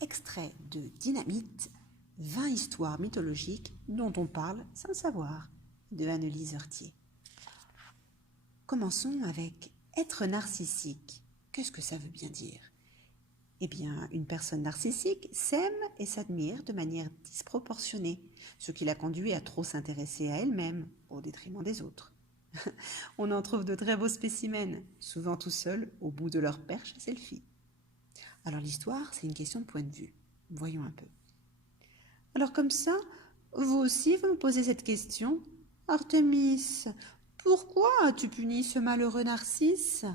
Extrait de Dynamite, 20 histoires mythologiques dont on parle sans le savoir, de Anne-Lise Heurtier. Commençons avec être narcissique. Qu'est-ce que ça veut bien dire ? Eh bien, une personne narcissique s'aime et s'admire de manière disproportionnée, ce qui la conduit à trop s'intéresser à elle-même au détriment des autres. On en trouve de très beaux spécimens, souvent tout seuls au bout de leur perche à selfie. Alors l'histoire, c'est une question de point de vue. Voyons un peu. Alors comme ça, vous aussi, vous me posez cette question. Artémis, pourquoi as-tu puni ce malheureux Narcisse ?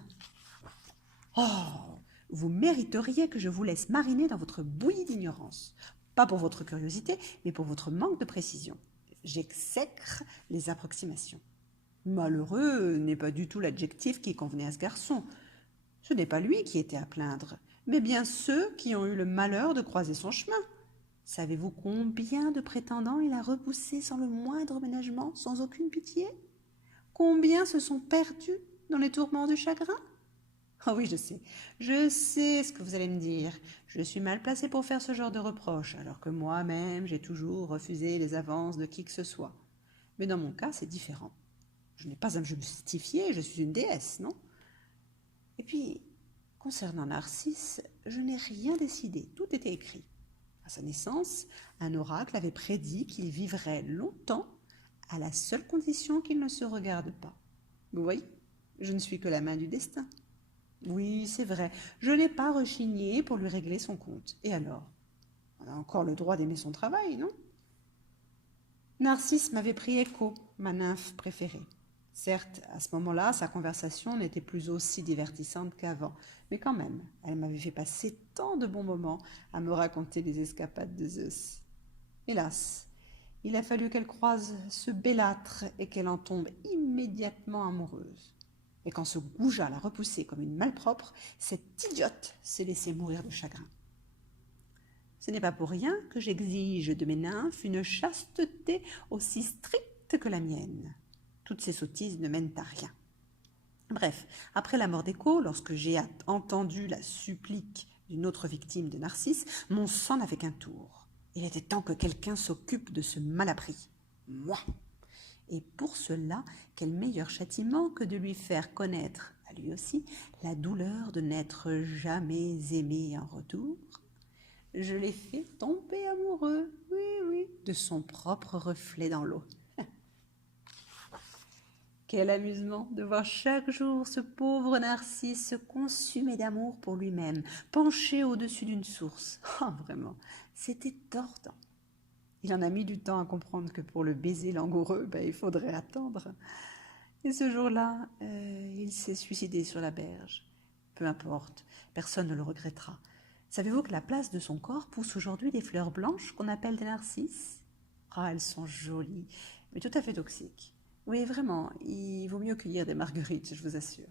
Oh, vous mériteriez que je vous laisse mariner dans votre bouillie d'ignorance. Pas pour votre curiosité, mais pour votre manque de précision. J'exècre les approximations. Malheureux n'est pas du tout l'adjectif qui convenait à ce garçon. Ce n'est pas lui qui était à plaindre, mais bien ceux qui ont eu le malheur de croiser son chemin. Savez-vous combien de prétendants il a repoussés sans le moindre ménagement, sans aucune pitié ? Combien se sont perdus dans les tourments du chagrin ? Ah oui, je sais ce que vous allez me dire. Je suis mal placée pour faire ce genre de reproches, alors que moi-même, j'ai toujours refusé les avances de qui que ce soit. Mais dans mon cas, c'est différent. Je n'ai pas à me justifier, je suis une déesse, non ? Et puis, concernant Narcisse, je n'ai rien décidé, tout était écrit. À sa naissance, un oracle avait prédit qu'il vivrait longtemps à la seule condition qu'il ne se regarde pas. Vous voyez, je ne suis que la main du destin. Oui, c'est vrai, je n'ai pas rechigné pour lui régler son compte. Et alors ? On a encore le droit d'aimer son travail, non ? Narcisse m'avait pris Écho, ma nymphe préférée. Certes, à ce moment-là, sa conversation n'était plus aussi divertissante qu'avant, mais quand même, elle m'avait fait passer tant de bons moments à me raconter les escapades de Zeus. Hélas, il a fallu qu'elle croise ce bellâtre et qu'elle en tombe immédiatement amoureuse. Et quand ce goujat l'a repoussée comme une malpropre, cette idiote s'est laissée mourir de chagrin. Ce n'est pas pour rien que j'exige de mes nymphes une chasteté aussi stricte que la mienne. Toutes ces sottises ne mènent à rien. Bref, après la mort d'Écho, lorsque j'ai entendu la supplique d'une autre victime de Narcisse, mon sang n'avait qu'un tour. Il était temps que quelqu'un s'occupe de ce malappris. Moi. Et pour cela, quel meilleur châtiment que de lui faire connaître, à lui aussi, la douleur de n'être jamais aimé en retour. Je l'ai fait tomber amoureux, oui, de son propre reflet dans l'eau. Quel amusement de voir chaque jour ce pauvre Narcisse se consumer d'amour pour lui-même, penché au-dessus d'une source. Oh, vraiment, c'était tordant. Il en a mis du temps à comprendre que pour le baiser langoureux, il faudrait attendre. Et ce jour-là, il s'est suicidé sur la berge. Peu importe, personne ne le regrettera. Savez-vous que la place de son corps pousse aujourd'hui des fleurs blanches qu'on appelle des narcisses ? Ah, elles sont jolies, mais tout à fait toxiques. Oui, vraiment, il vaut mieux cueillir des marguerites, je vous assure.